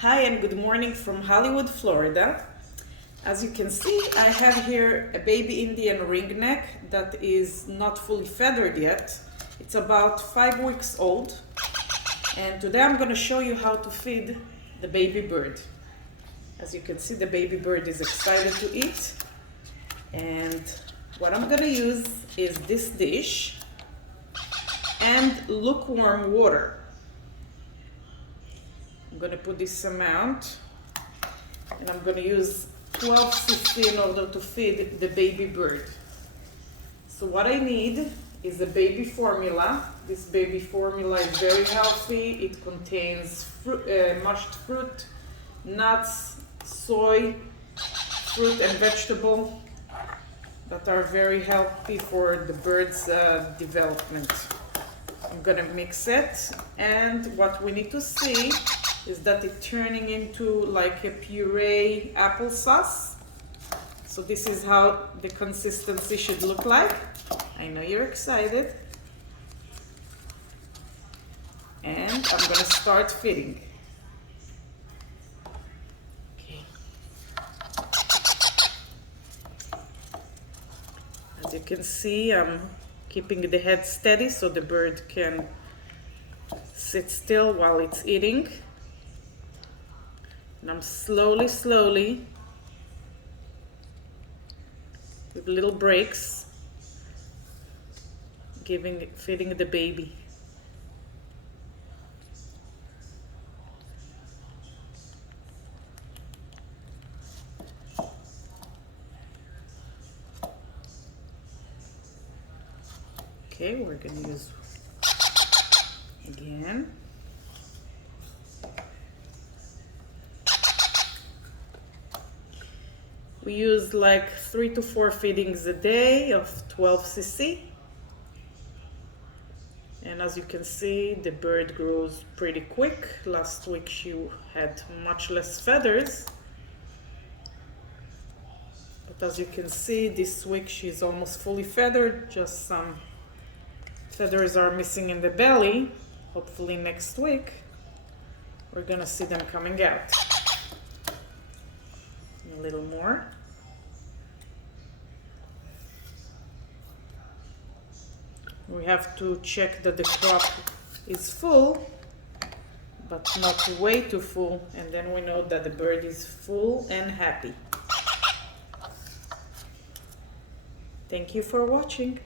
Hi and good morning from Hollywood, Florida. As you can see, I have here a baby Indian ringneck that is not fully feathered yet. It's about 5 weeks old. And today I'm going to show you how to feed the baby bird. As you can see, the baby bird is excited to eat. And what I'm going to use is this dish and lukewarm water. I'm going to put this amount, and I'm going to use 12 cc in order to feed the baby bird. So what I need is a baby formula. This baby formula is very healthy. It contains mashed fruit, nuts, soy, fruit and vegetable that are very healthy for the bird's development. I'm gonna mix it, and what we need to see is that it's turning into like a puree applesauce. So this is how the consistency should look like. I know you're excited. And I'm gonna start feeding. Okay. As you can see, I'm keeping the head steady so the bird can sit still while it's eating. And I'm slowly, with little breaks, feeding the baby. Okay, we're gonna use again. We use like 3 to 4 feedings a day of 12 cc. And as you can see, the bird grows pretty quick. Last week she had much less feathers. But as you can see, this week she's almost fully feathered. Just some feathers are missing in the belly. Hopefully next week we're gonna see them coming out. A little more. We have to check that the crop is full, but not way too full, and then we know that the bird is full and happy. Thank you for watching.